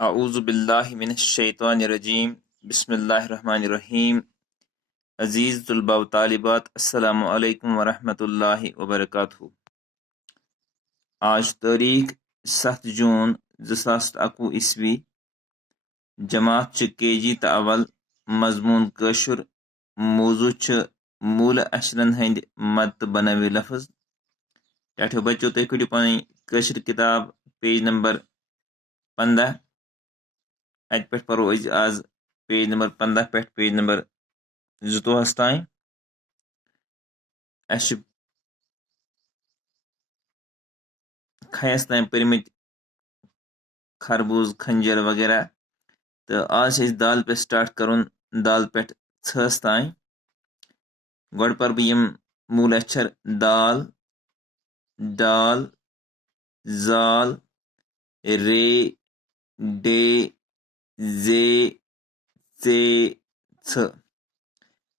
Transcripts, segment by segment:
अऊज़ु बिल्लाहि मिनश शैतानिर रजीम बिस्मिल्लाहिर रहमानिर रहीम। अज़ीज़ तुलबा व तालिबात, अस्सलामु अलैकुम व रहमतुल्लाहि व बरकातुहू। आज तारीख 7 जून 2021 ईस्वी। जमात च केजी त अवल। मजमून कशुर। मौजू च मूल अशरन हंद मत बनवी लफ्ज। टाठो बच्चों तुम कड़ो पन कशर किताब पेज नंबर 15। अत पे परो आज पेज नंबर 15 पे पेज नंबर 22 ताई। अस खयस ताई परमित खरबूज खंजर वगैरह। तो आज दाल पे स्टार्ट करुन, दाल पे छस ताई। गोड़ पर भी यम मूल अक्षर दाल, डाल, जाल, रे, डे, जे, से, छ।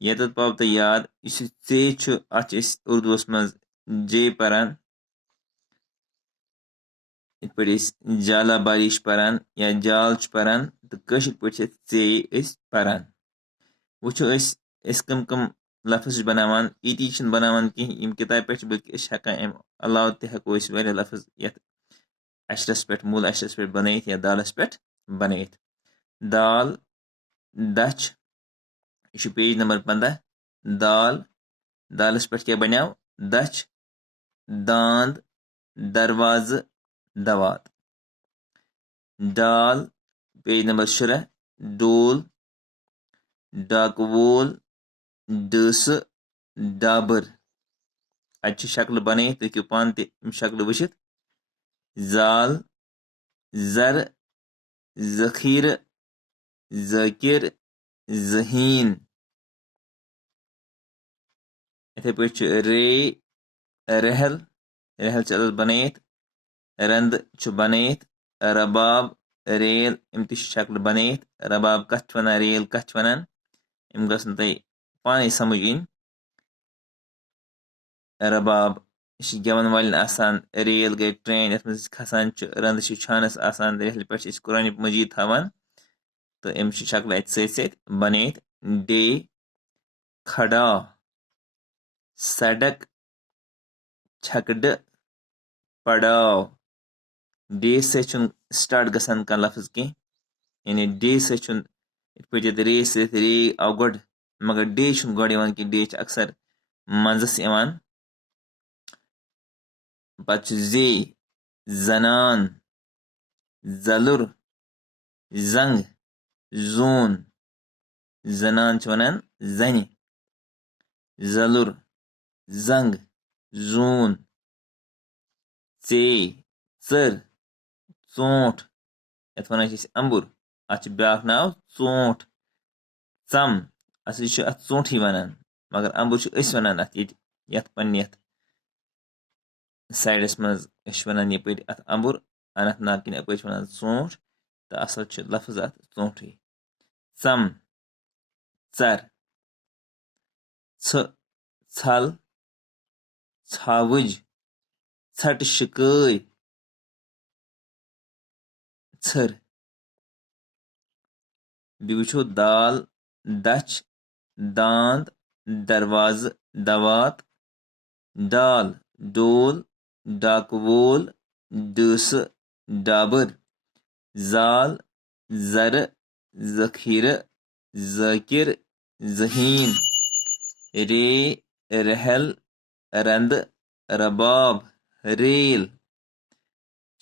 यत पाव तो याद इस जे छु अच उर्दूस मज जे परान। इत पे जाला बारिश परान या जाल परान तो कशिर पे जे परान। वो कम कम लफ्ज बनावान, इती बनावान कहीं इम किताब पे, बल्कि हेकान अलाव ते हेको वारिया लफ्ज यत अशरस पे मूल अशरस पे बनैत या दालस पे बनैत। दाल, दच, यह पेज नंबर 15। दाल, दालस पे क्या बनो दच, दांद, दरवाज, दवात। डाल, पेज नंबर 16। डोल, डाक वोल, डस, डाबर। अच्छी शक्ल बने तो पान शक्ल वचित। जाल, जर, जखीर, जकिर, जहीन। इथे पे रे, रहल, रहल चल बनेत। रंद बनेत। रबाब, रेल इम शक्ल बनेत। रबाब कथ वन, रेल कथ वन, इम गसन तय पानी समझ इन। रबाब गेवन वालन आसान, रेल गई ट्रेन यथ मज खसान रंद छानस आसान, रेल पे कुरान मजीद थावान। तो अम शक्ल अत सत बनेत। डे, खड़ा, सड़क, छकड़, पड़ाव। डे से स्टार्ट गसान कह लफ्ज कह, यानी डे से रे से रे आव गोड, मगर डे गोड कि डे अक्सर मंजस इवान। पच जे, जनान, जलुर, जंग, जून। जनान वनान जन, जलुर, जंग, जून। चे, चर, चोट। यथ वन अंबुर, अत ब्या नाव चोट। चम, अस अत चोटी वनान, मगर अंबुर वनान अत यथ पन्ने यथ साइडस मज वनान यपर अत अंबुर, अनंतनाग किन अप वनान चोट। तो असल लफ्ज अत चोटी। चम, चर, छ, छल, छावज, छट शिकय, छर। वो दाल, दच, दांद, दरवाज, दवात। डाल, डोल, डाकवोल, डस, डाबर। जाल, जर, जखीर, जकिर, जहीन। रे, रहल, रंद, रबाब, रेल।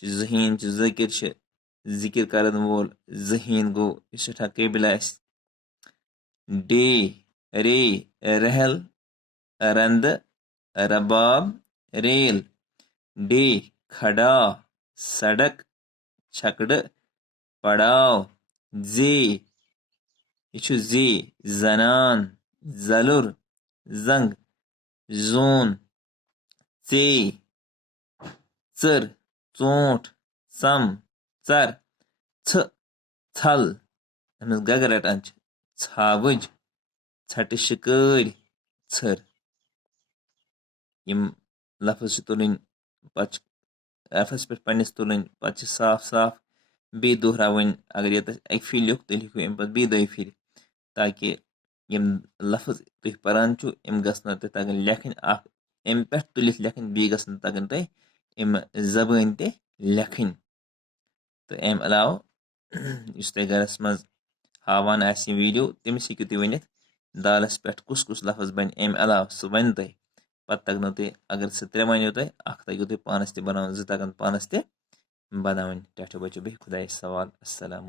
जहीन जकिर जिक्र करन वोल जहीन गो सठा काबिल आस। डे, रे, रहल, रंद, रबाब, रेल। डे, खड़ा, सड़क, छकड़, पड़ाव। जे, जे, जनान, जलुर, जंग, जून। चे, चर, चोट, सम, चर। छ, छल, गगर रटान छावज, छट शिकड़, छर। यम लफ्ज तुलन पे एफस पे पन्नस तुलन पे साफ साफ बे दोहरावन अगर ये एक फिर लिख तो लिखो अम पे बे दो फिर ताकि यम लफ्ज तुम पान अम गसन तगन लेखन अम पे तुलित लेखन बे गसन तगन तुम अम जबान ते लेखन तो अम अलाव इस तुम गरस मज हावान आसि वीडियो तमिस हेकु तुम वनित दालस पे कुस कुस लफ्ज बन अम अलाव सह वन तुम पत तगनो तुम अगर सह त्रे वनो तुम अख तगो तुम पानस ते बनावन ज तगन पानस ते बनावन टाटो बचो बे खुदा सवाल अस्सलाम।